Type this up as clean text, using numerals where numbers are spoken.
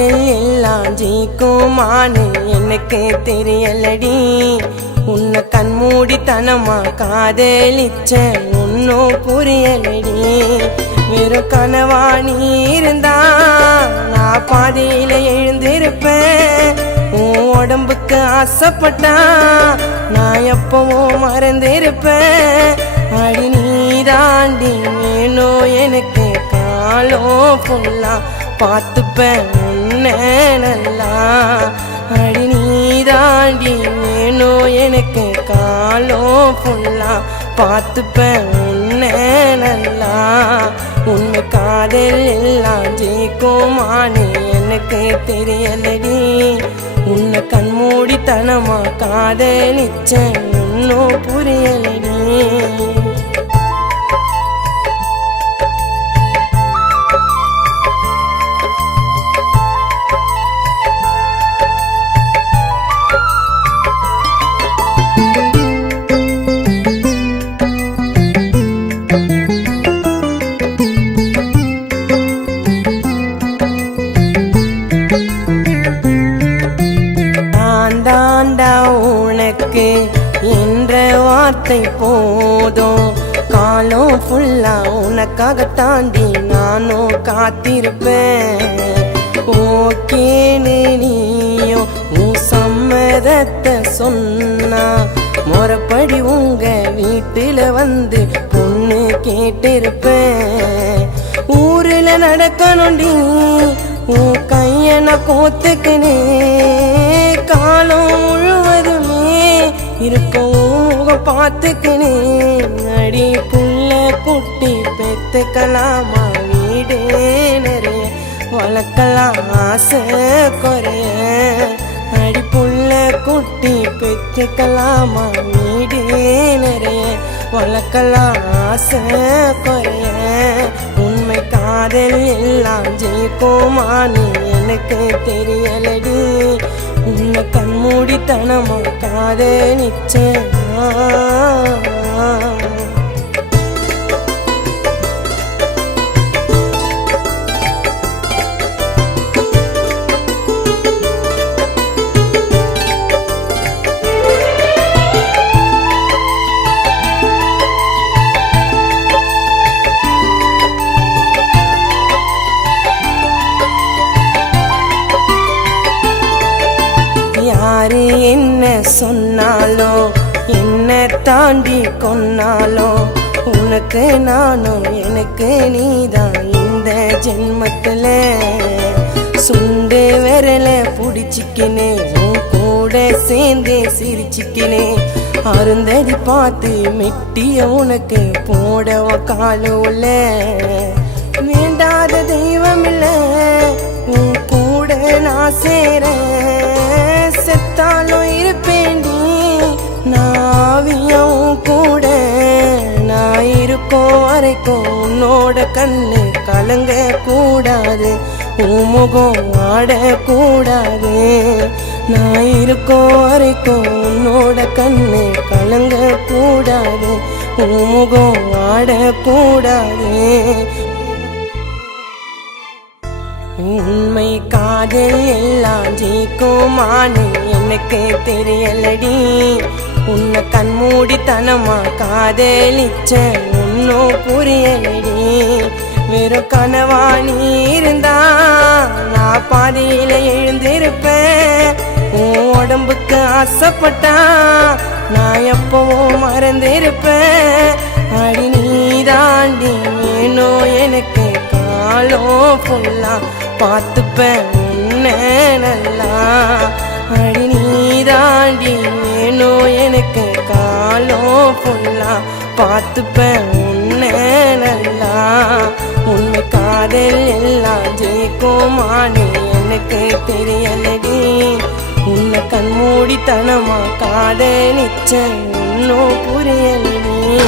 எல்லாம் ஜெயிக்குமானு எனக்கு தெரியலடி. உன்னை கண்மூடித்தனமா காதலிச்ச ஒன்னும் புரியலடி. வெறும் கனவா நீ இருந்தா நான் பாதியில எழுந்திருப்பேன். உன் உடம்புக்கு ஆசைப்பட்டா நான் எப்பவும் மறந்திருப்பேன். அடி நீதாண்டி வேணும் எனக்கு காலம் ஃபுல்லா பார்த்துப்பேன் உன்னை நல்லா. அடி நீதாண்டி வேணும் எனக்கு காலம் ஃபுல்லா பார்த்துப்பேன் உன்னை நல்லா. உண்மை காதல் எல்லாம் ஜெயிக்குமானு எனக்கு தெரியலடி. உன்னை கண்மூடித்தனமா காதலிச்ச ஒன்னும் புரியலடி. உனக்கு என்ற வார்த்தை போதும். காலம் ஃபுல்லா உனக்காக தாண்டி நானும் காத்திருப்பேன். ஓகேன்னு நீயும் உன் சம்மதத்தை சொன்னா முறைப்படி உங்க வீட்டுல வந்து பொண்ணு கேட்டிருப்பேன். ஊருல நடக்கணும்டி உன் கையன கோத்துக்குன்னு காலம் முழுவதுமே இருக்கும் முகம் பார்த்துக்குன்னு. அடி புள்ள குட்டி பெத்துக்கலாமா வீடு நிறைய வளர்க்கலாம் ஆசை குறைய. அடி புள்ள குட்டி பெத்துக்கலாமா வீடு நிறைய வளர்க்கலாம் ஆசை குறைய. உண்மை காதல் எல்லாம் ஜெயிக்குமானு எனக்கு தெரியலடி. உன்னை கண்மூடித்தனமா காதலிச்சேன். யாரு என்ன சொன்னாலோ என்ன தாண்டி கொன்னாலோ உனக்கு நானும் எனக்கு நீதான் இந்த ஜென்மத்துல. சுண்டு விரல புடிச்சிக்கினே உன் கூட சேர்ந்தே சிரிச்சிக்கினே. அருந்ததி பார்த்து மெட்டிய உனக்கு போடவ காலோல. வேண்டாத தெய்வம் இல்ல உன் கூட நான் சேர. செத்தாலும் இருப்பேண்டி நாவியும் கூட. நான் இருக்கோம் வரைக்கும் உன்னோட கண்ணு கலங்க கூடாது. உன் முகம் ஆடக்கூடாது. நான் இருக்கோம் வரைக்கும் உன்னோட கண்ணு கலங்க கூடாது. உன் முகம் ஆடக்கூடாது. உண்மை காதல் எல்லாம் ஜெயிக்குமானு எனக்கு தெரியலடி. உன்னை கண்மூடித்தனமா காதலிச்ச ஒன்னும் புரியலடி. வெறும் கனவா நீ இருந்தா நான் பாதியில எழுந்திருப்பேன். உன் உடம்புக்கு ஆசைப்பட்டா நான் எப்பவும் மறந்திருப்பேன். அடி நீதாண்டி வேணும் எனக்கு காலம் ஃபுல்லா பார்த்துப்பேன் உன்னை நல்லா. அடி நீதாண்டி வேணும் பார்த்துப்பேன் உன்னை நல்லா. உண்மை காதல் எல்லாம் ஜெயிக்குமானே எனக்கு தெரியலடி. உன்னை கண்மூடித்தனமா காதலிச்ச இன்னும் புரியலடி.